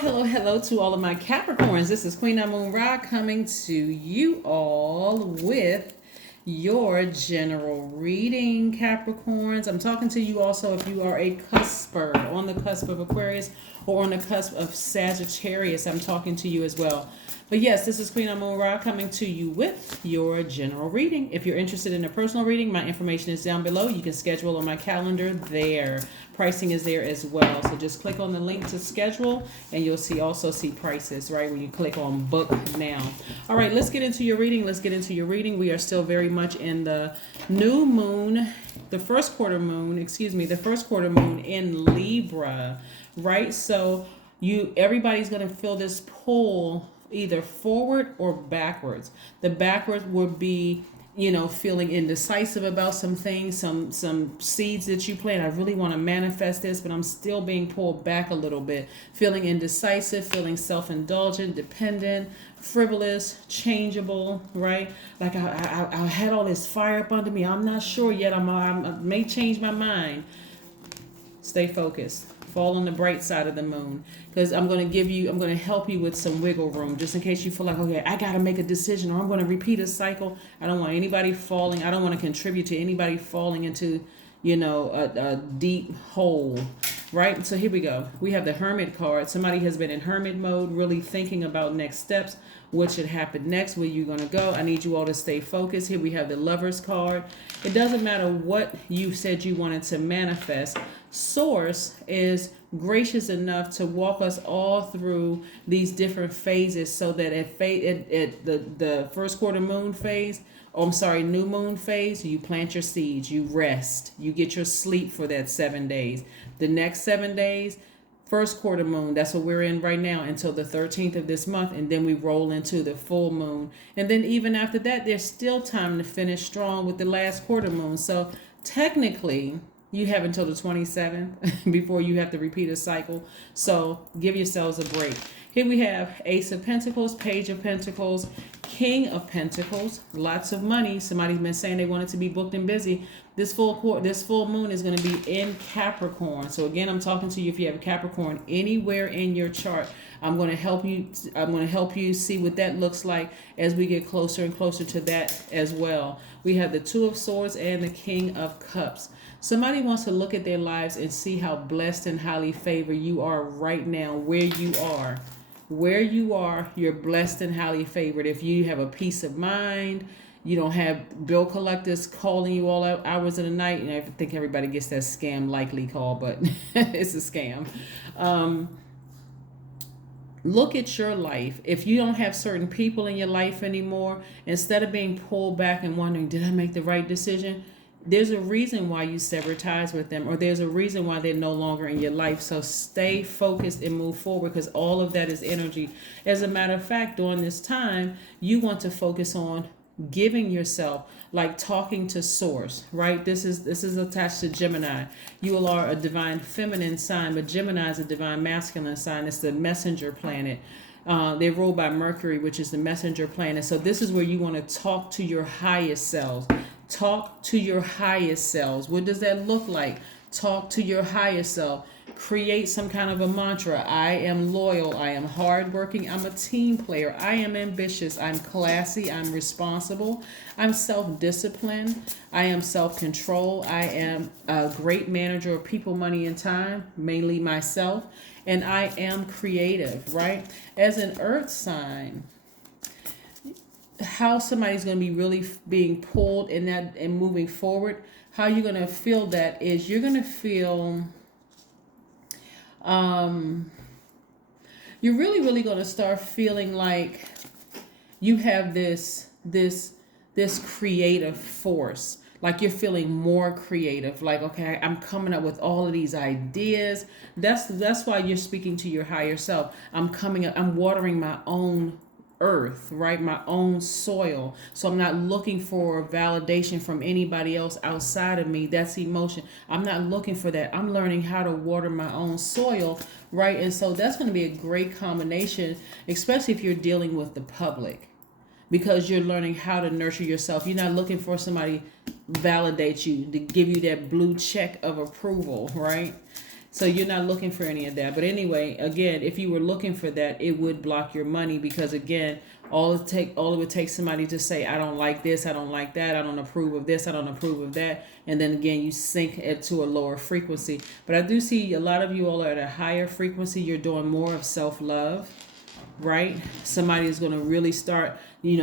Hello to all of my Capricorns. This is Queen Amun Ra coming to you all with your general reading, Capricorns. I'm talking to you also if you are a cusper, on the cusp of Aquarius or on the cusp of Sagittarius. I'm talking to you as well. But yes, this is Queen Amun Ra coming to you with your general reading. If you're interested in a personal reading, my information is down below. You can schedule on my calendar there. Pricing is there as well. So just click on the link to schedule and you'll see prices, right? When you click on book now. All right, let's get into your reading. We are still very much in the new moon, the first quarter moon in Libra, right? So everybody's going to feel this pull either forward or backwards. The backwards would be, feeling indecisive about some things, some seeds that you plant. I really want to manifest this, but I'm still being pulled back a little bit. Feeling indecisive, feeling self-indulgent, dependent, frivolous, changeable, right? Like I had all this fire up under me. I'm not sure yet. I may change my mind. Stay focused. Fall on the bright side of the moon, because I'm going to help you with some wiggle room, just in case you feel like, okay, I got to make a decision or I'm going to repeat a cycle. I don't want anybody falling. I don't want to contribute to anybody falling into, a deep hole, right? So here we go. We have the Hermit card. Somebody has been in Hermit mode, really thinking about next steps. What should happen next? Where you going to go? I need you all to stay focused. Here we have the Lovers card. It doesn't matter what you said you wanted to manifest. Source is gracious enough to walk us all through these different phases, so that at the first quarter moon phase, new moon phase, you plant your seeds, you rest, you get your sleep for that 7 days. The next 7 days, first quarter moon, that's what we're in right now, until the 13th of this month, and then we roll into the full moon. And then even after that, there's still time to finish strong with the last quarter moon. So technically, you have until the 27th before you have to repeat a cycle. So give yourselves a break. Here we have Ace of Pentacles, Page of Pentacles, King of Pentacles, lots of money. Somebody's been saying they wanted to be booked and busy. This full moon is going to be in Capricorn. So again, I'm talking to you if you have a Capricorn anywhere in your chart. I'm going to help you see what that looks like as we get closer and closer to that as well. We have the Two of Swords and the King of Cups. Somebody wants to look at their lives and see how blessed and highly favored you are right now, where you are. Where you are, you're blessed and highly favored. If you have a peace of mind, you don't have bill collectors calling you all hours of the night. I think everybody gets that scam likely call, but it's a scam. Look at your life. If you don't have certain people in your life anymore, instead of being pulled back and wondering, did I make the right decision? There's a reason why you sever ties with them, or there's a reason why they're no longer in your life. So stay focused and move forward, because all of that is energy. As a matter of fact, during this time, you want to focus on giving yourself, like talking to source, right? This is attached to Gemini. You all are a divine feminine sign, but Gemini is a divine masculine sign. It's the messenger planet. They're ruled by Mercury, which is the messenger planet. So this is where you want to talk to your highest selves. Talk to your highest selves. What does that look like? Talk to your highest self. Create some kind of a mantra. I am loyal. I am hardworking. I'm a team player. I am ambitious. I'm classy. I'm responsible. I'm self-disciplined. I am self-control. I am a great manager of people, money, and time, mainly myself. And I am creative, right? As an earth sign, how somebody's going to be really being pulled in that and moving forward, how you're going to feel that is you're going to feel, you're really going to start feeling like you have this creative force. Like you're feeling more creative. Like, okay, I'm coming up with all of these ideas. That's why you're speaking to your higher self. I'm watering my own earth, right? My own soil. So I'm not looking for validation from anybody else outside of me. That's emotion. I'm not looking for that. I'm learning how to water my own soil, right? And so that's going to be a great combination, especially if you're dealing with the public, because you're learning how to nurture yourself. You're not looking for somebody validate you to give you that blue check of approval, right? So you're not looking for any of that. But anyway, again, if you were looking for that, it would block your money because again, all it would take somebody to say, I don't like this, I don't like that, I don't approve of this, I don't approve of that. And then again, you sink it to a lower frequency. But I do see a lot of you all are at a higher frequency. You're doing more of self-love, right? Somebody's going to really start,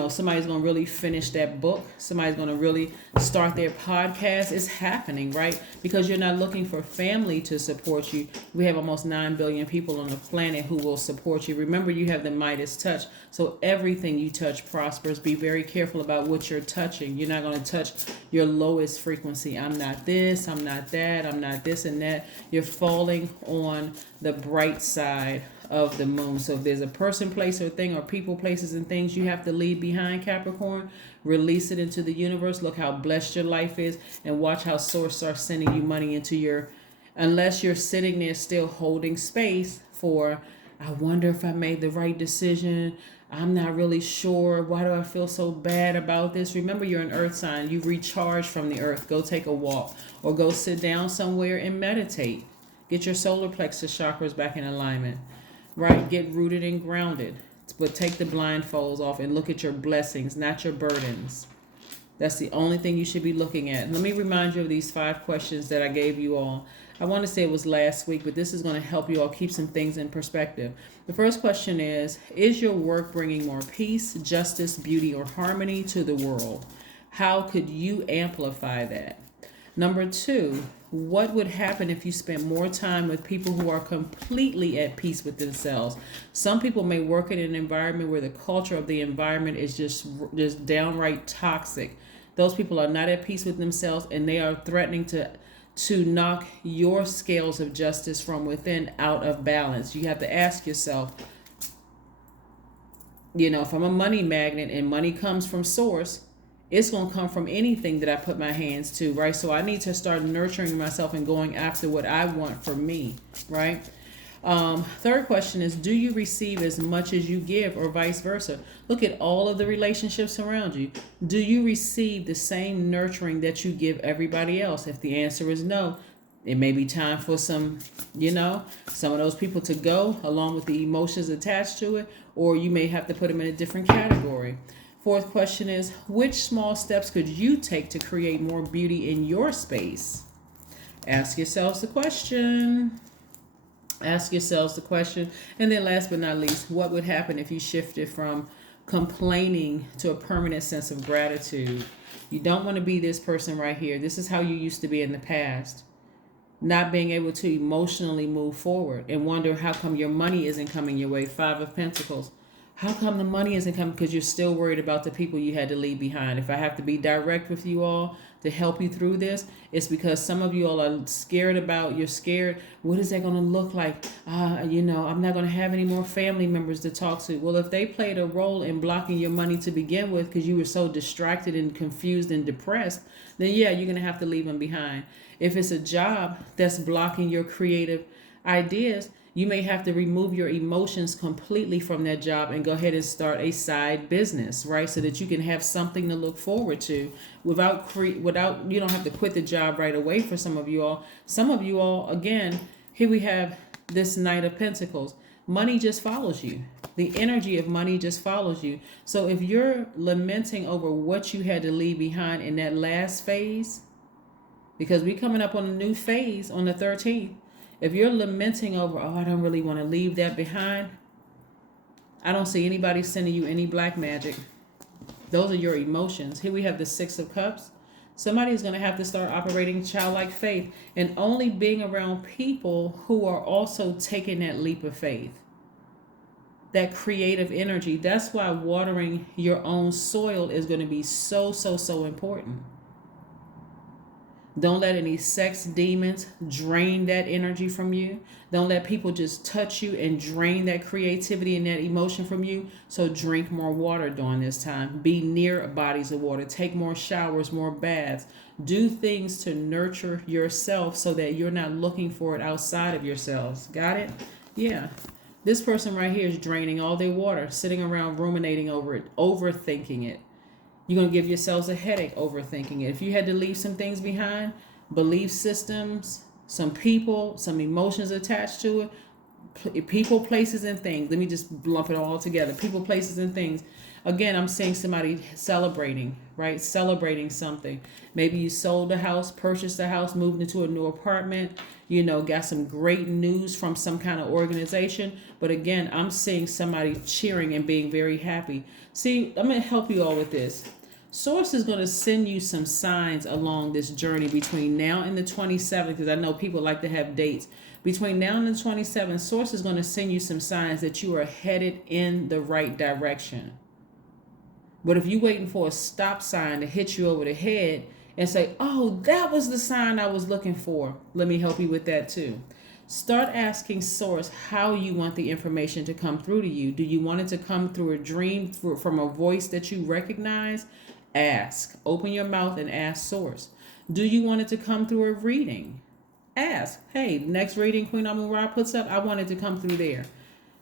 somebody's going to really finish that book. Somebody's going to really start their podcast. It's happening, right? Because you're not looking for family to support you. We have almost 9 billion people on the planet who will support you. Remember, you have the Midas touch. So everything you touch prospers. Be very careful about what you're touching. You're not going to touch your lowest frequency. I'm not this, I'm not that, I'm not this and that. You're falling on the bright side of the moon. So if there's a person, place, or thing, or people, places, and things you have to leave behind, Capricorn, release it into the universe. Look how blessed your life is, and watch how source starts sending you money into your, unless you're sitting there still holding space for, I wonder if I made the right decision. I'm not really sure. Why do I feel so bad about this? Remember, you're an earth sign. You recharge from the earth. Go take a walk or go sit down somewhere and meditate. Get your solar plexus chakras back in alignment. Right? Get rooted and grounded. But take the blindfolds off and look at your blessings, not your burdens. That's the only thing you should be looking at. Let me remind you of these 5 questions that I gave you all. I want to say it was last week, but this is going to help you all keep some things in perspective. The first question is your work bringing more peace, justice, beauty, or harmony to the world? How could you amplify that? Number 2, what would happen if you spent more time with people who are completely at peace with themselves? Some people may work in an environment where the culture of the environment is just downright toxic. Those people are not at peace with themselves, and they are threatening to knock your scales of justice from within out of balance. You have to ask yourself, if I'm a money magnet and money comes from source, it's going to come from anything that I put my hands to, right? So I need to start nurturing myself and going after what I want for me, right? Third question is, do you receive as much as you give, or vice versa? Look at all of the relationships around you. Do you receive the same nurturing that you give everybody else? If the answer is no, it may be time for some of those people to go, along with the emotions attached to it, or you may have to put them in a different category. Fourth question is, which small steps could you take to create more beauty in your space? Ask yourselves the question. And then last but not least, what would happen if you shifted from complaining to a permanent sense of gratitude? You don't want to be this person right here. This is how you used to be in the past. Not being able to emotionally move forward and wonder how come your money isn't coming your way. 5 of Pentacles. How come the money isn't coming? Because you're still worried about the people you had to leave behind. If I have to be direct with you all to help you through this, it's because some of you all are you're scared. What is that going to look like? I'm not going to have any more family members to talk to. Well, if they played a role in blocking your money to begin with because you were so distracted and confused and depressed, then yeah, you're going to have to leave them behind. If it's a job that's blocking your creative ideas, you may have to remove your emotions completely from that job and go ahead and start a side business, right? So that you can have something to look forward to without you don't have to quit the job right away for some of you all. Some of you all, again, here we have this Knight of Pentacles. Money just follows you. The energy of money just follows you. So if you're lamenting over what you had to leave behind in that last phase, because we're coming up on a new phase on the 13th, if you're lamenting over, I don't really want to leave that behind, I don't see anybody sending you any black magic. Those are your emotions. Here we have the 6 of Cups. Somebody's going to have to start operating childlike faith and only being around people who are also taking that leap of faith, that creative energy. That's why watering your own soil is going to be so, so, so important. Don't let any sex demons drain that energy from you. Don't let people just touch you and drain that creativity and that emotion from you. So drink more water during this time. Be near bodies of water. Take more showers, more baths. Do things to nurture yourself so that you're not looking for it outside of yourselves. Got it? Yeah. This person right here is draining all their water, sitting around ruminating over it, overthinking it. You're going to give yourselves a headache overthinking it. If you had to leave some things behind, belief systems, some people, some emotions attached to it. People, places, and things. Let me just lump it all together. People, places, and things. Again, I'm seeing somebody celebrating, right? Celebrating something. Maybe you sold a house, purchased a house, moved into a new apartment, got some great news from some kind of organization. But again, I'm seeing somebody cheering and being very happy. See, I'm going to help you all with this. Source is going to send you some signs along this journey between now and the 27th, because I know people like to have dates. Between now and the 27th, Source is going to send you some signs that you are headed in the right direction. But if you're waiting for a stop sign to hit you over the head and say, oh, that was the sign I was looking for, let me help you with that too. Start asking Source how you want the information to come through to you. Do you want it to come through a dream, from a voice that you recognize? Ask. Open your mouth and ask Source. Do you want it to come through a reading? Ask. Hey, next reading Queen Amun Ra puts up, I want it to come through there.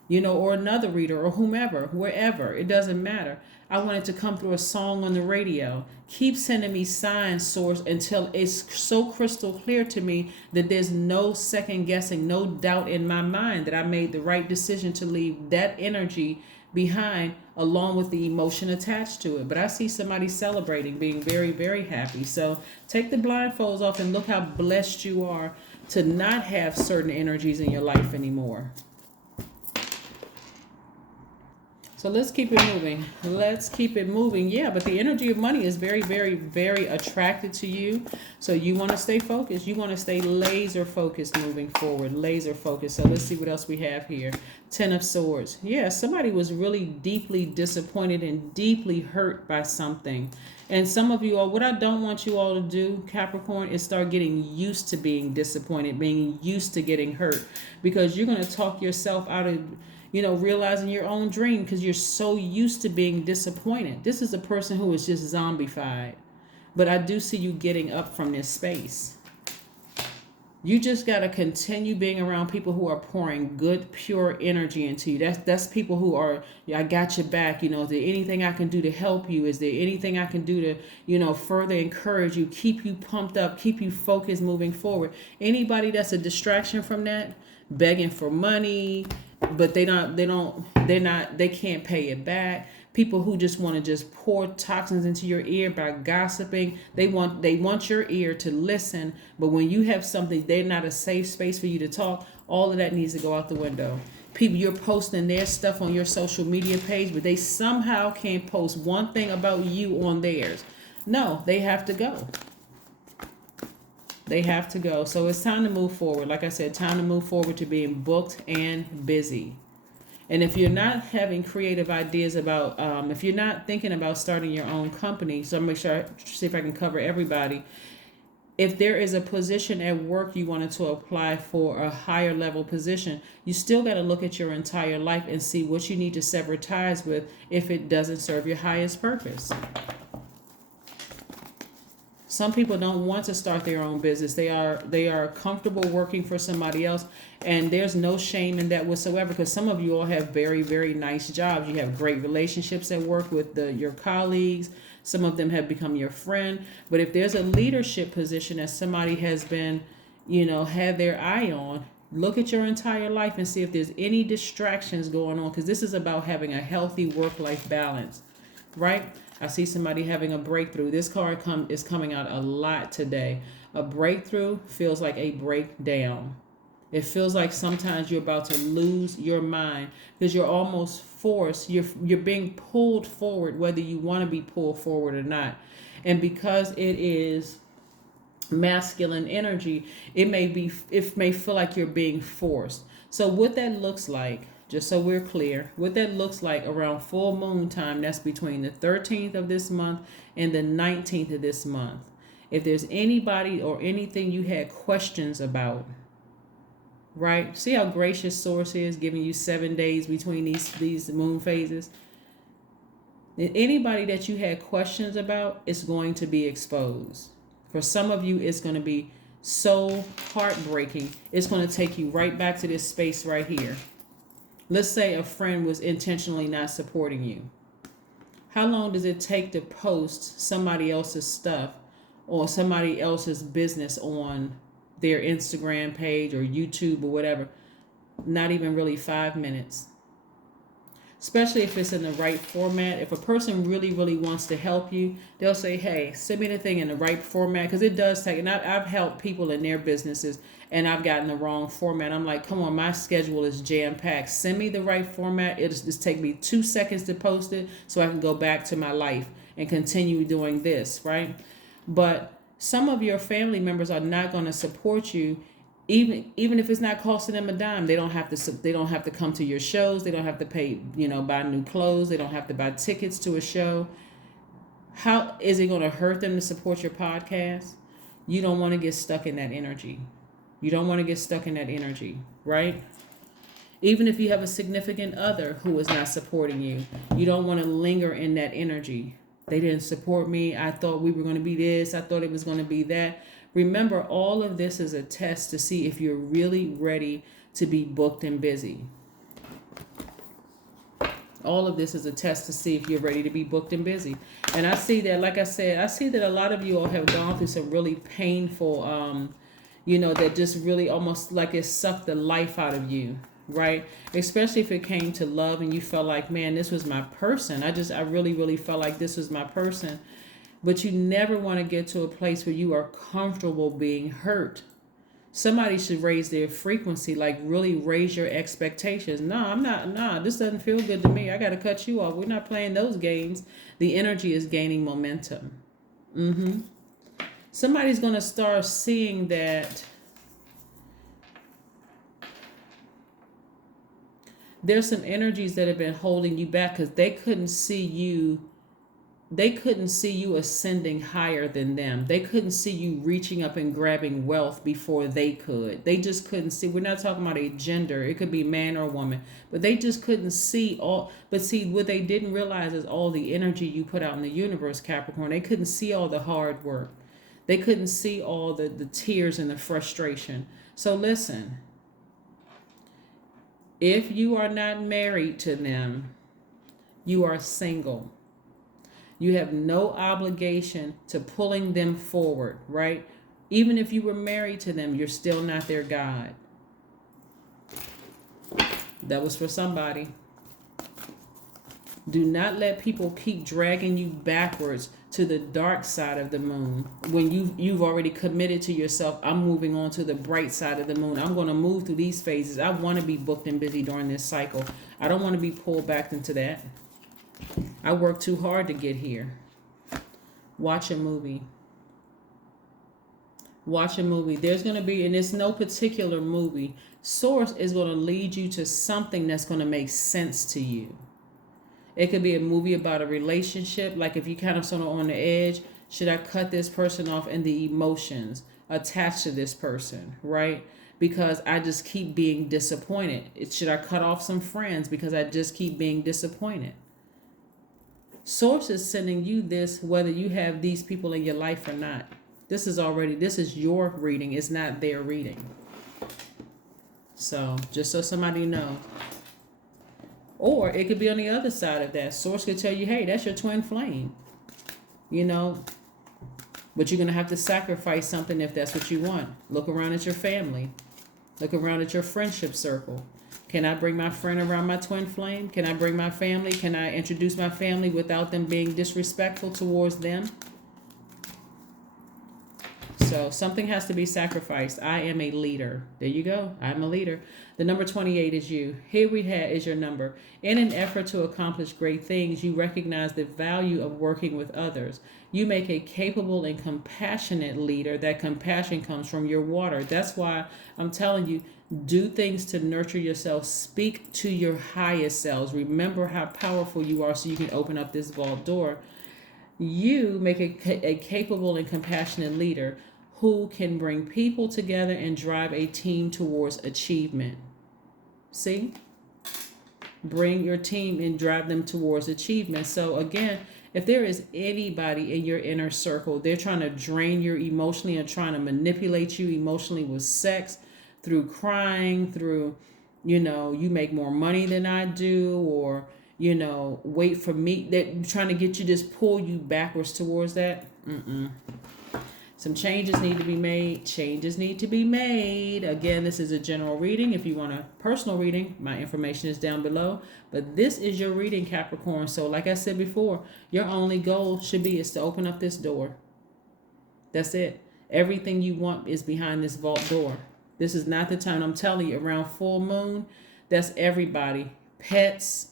Or another reader or whomever, wherever. It doesn't matter. I want it to come through a song on the radio. Keep sending me signs, Source, until it's so crystal clear to me that there's no second guessing, no doubt in my mind that I made the right decision to leave that energy behind, along with the emotion attached to it. But I see somebody celebrating, being very, very happy. So take the blindfolds off and look how blessed you are to not have certain energies in your life anymore. So let's keep it moving. Let's keep it moving. Yeah, but the energy of money is very, very, very attracted to you. So you want to stay focused. You want to stay laser focused moving forward. Laser focused. So let's see what else we have here. 10 of Swords. Yeah, somebody was really deeply disappointed and deeply hurt by something. And some of you all, what I don't want you all to do, Capricorn, is start getting used to being disappointed, being used to getting hurt. Because you're going to talk yourself out of realizing your own dream, because you're so used to being disappointed. This is a person who is just zombified. But I do see you getting up from this space. You just got to continue being around people who are pouring good, pure energy into you. That's people who are, I got your back. Is there anything I can do to help you? Is there anything I can do to, further encourage you, keep you pumped up, keep you focused moving forward? Anybody that's a distraction from that, begging for money, but they can't pay it back. People who just want to just pour toxins into your ear by gossiping. They want your ear to listen, but when you have something, they're not a safe space for you to talk. All of that needs to go out the window. People, you're posting their stuff on your social media page, but they somehow can't post one thing about you on theirs. No, they have to go. They have to go. So it's time to move forward. Like I said, time to move forward to being booked and busy. And if you're not having creative ideas about, if you're not thinking about starting your own company, so I'll make sure, see if I can cover everybody. If there is a position at work you wanted to apply for a higher level position, you still got to look at your entire life and see what you need to sever ties with if it doesn't serve your highest purpose. Some people don't want to start their own business. They are comfortable working for somebody else, and there's no shame in that whatsoever, because some of you all have very, very nice jobs. You have great relationships at work with your colleagues. Some of them have become your friend. But if there's a leadership position that somebody has been, had their eye on, look at your entire life and see if there's any distractions going on, because this is about having a healthy work-life balance, right? I see somebody having a breakthrough. This card is coming out a lot today. A breakthrough feels like a breakdown. It feels like sometimes you're about to lose your mind, because you're almost forced. You're being pulled forward, whether you want to be pulled forward or not. And because it is masculine energy, it may feel like you're being forced. So what that looks like, just so we're clear, what that looks like around full moon time, that's between the 13th of this month and the 19th of this month. If there's anybody or anything you had questions about, right? See how gracious Source is, giving you 7 days between these moon phases. Anybody that you had questions about is going to be exposed. For some of you, it's going to be so heartbreaking. It's going to take you right back to this space right here. Let's say a friend was intentionally not supporting you. How long does it take to post somebody else's stuff or somebody else's business on their Instagram page or YouTube or whatever. Not even really 5 minutes. Especially if it's in the right format. If a person really, really wants to help you, they'll say, hey, send me the thing in the right format. Because it does take, and I've helped people in their businesses and I've gotten the wrong format. I'm like, come on, my schedule is jam-packed. Send me the right format. It'll just take me 2 seconds to post it so I can go back to my life and continue doing this, right? But some of your family members are not going to support you even if it's not costing them a dime. They don't have to come to your shows. They don't have to pay, buy new clothes. They don't have to buy tickets to a show. How is it going to hurt them to support your podcast? You don't want to get stuck in that energy. You don't want to get stuck in that energy, right? Even if you have a significant other who is not supporting you, you don't want to linger in that energy. They didn't support me. I thought we were going to be this. I thought it was going to be that. Remember, all of this is a test to see if you're really ready to be booked and busy. All of this is a test to see if you're ready to be booked and busy. And I see that, like I said, I see that a lot of you all have gone through some really painful, that just really almost like it sucked the life out of you, right? Especially if it came to love and you felt like, man, this was my person. I really, really felt like this was my person. But you never want to get to a place where you are comfortable being hurt. Somebody should raise their frequency, like really raise your expectations. This doesn't feel good to me. I got to cut you off. We're not playing those games. The energy is gaining momentum. Somebody's going to start seeing that there's some energies that have been holding you back because they couldn't see you ascending higher than them. They couldn't see you reaching up and grabbing wealth before they could. They just couldn't see. We're not talking about a gender. It could be man or woman. But they just couldn't see all. But see, what they didn't realize is all the energy you put out in the universe, Capricorn. They couldn't see all the hard work. They couldn't see all the tears and the frustration. So listen. If you are not married to them, you are single. You have no obligation to pulling them forward, right? Even if you were married to them, you're still not their God. That was for somebody. Do not let people keep dragging you backwards to the dark side of the moon when you've already committed to yourself. I'm moving on to the bright side of the moon. I'm going to move through these phases. I want to be booked and busy during this cycle. I don't want to be pulled back into that. I worked too hard to get here. Watch a movie. Watch a movie. There's going to be, and it's no particular movie. Source is going to lead you to something that's going to make sense to you. It could be a movie about a relationship. Like if you kind of sort of on the edge, should I cut this person off, and the emotions attached to this person, right? Because I just keep being disappointed. Should I cut off some friends because I just keep being disappointed? Source is sending you this whether you have these people in your life or not. This is your reading. It's not their reading. So just so somebody knows. Or it could be on the other side of that. Source could tell you, hey, that's your twin flame. But you're going to have to sacrifice something if that's what you want. Look around at your family. Look around at your friendship circle. Can I bring my friend around my twin flame? Can I bring my family? Can I introduce my family without them being disrespectful towards them? So something has to be sacrificed. I am a leader. There you go. I'm a leader. The number 28 is you. Here we have is your number. In an effort to accomplish great things, you recognize the value of working with others. You make a capable and compassionate leader. That compassion comes from your water. That's why I'm telling you, do things to nurture yourself. Speak to your highest selves. Remember how powerful you are so you can open up this vault door. You make a capable and compassionate leader who can bring people together and drive a team towards achievement. See? Bring your team and drive them towards achievement. So again, if there is anybody in your inner circle, they're trying to drain you emotionally and trying to manipulate you emotionally with sex, through crying, through, you make more money than I do, or, wait for me, they're trying to get you, just pull you backwards towards that. Some changes need to be made. Changes need to be made. Again, this is a general reading. If you want a personal reading, my information is down below. But this is your reading, Capricorn. So like I said before, your only goal should be is to open up this door. That's it. Everything you want is behind this vault door. This is not the time. I'm telling you, around full moon, that's everybody. Pets,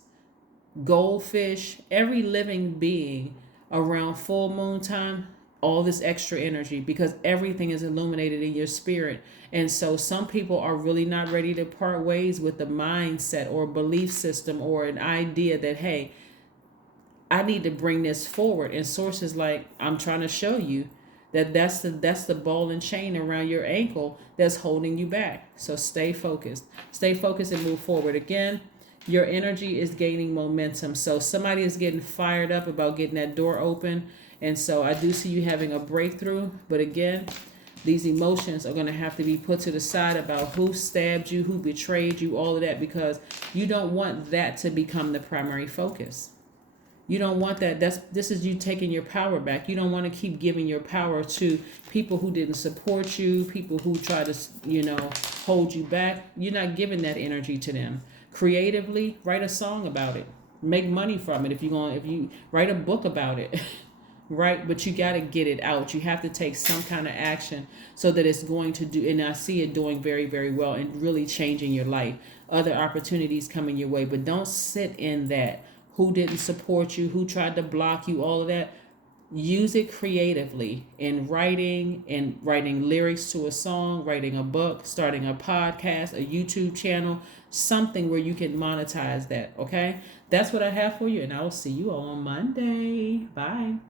goldfish, every living being around full moon time, all this extra energy, because everything is illuminated in your spirit. And so some people are really not ready to part ways with the mindset or belief system or an idea that, hey, I need to bring this forward. And sources like, I'm trying to show you that's the ball and chain around your ankle that's holding you back. So stay focused and move forward. Again, your energy is gaining momentum. So somebody is getting fired up about getting that door open. And so I do see you having a breakthrough. But again, these emotions are going to have to be put to the side about who stabbed you, who betrayed you, all of that, because you don't want that to become the primary focus. You don't want that. This is you taking your power back. You don't want to keep giving your power to people who didn't support you, people who try to, hold you back. You're not giving that energy to them. Creatively, write a song about it. Make money from it. If you write a book about it, right? But you got to get it out. You have to take some kind of action so that it's going to do. And I see it doing very, very well and really changing your life. Other opportunities coming your way, but don't sit in that. Who didn't support you, who tried to block you, all of that. Use it creatively in writing lyrics to a song, writing a book, starting a podcast, a YouTube channel, something where you can monetize that, okay? That's what I have for you, and I will see you all on Monday. Bye.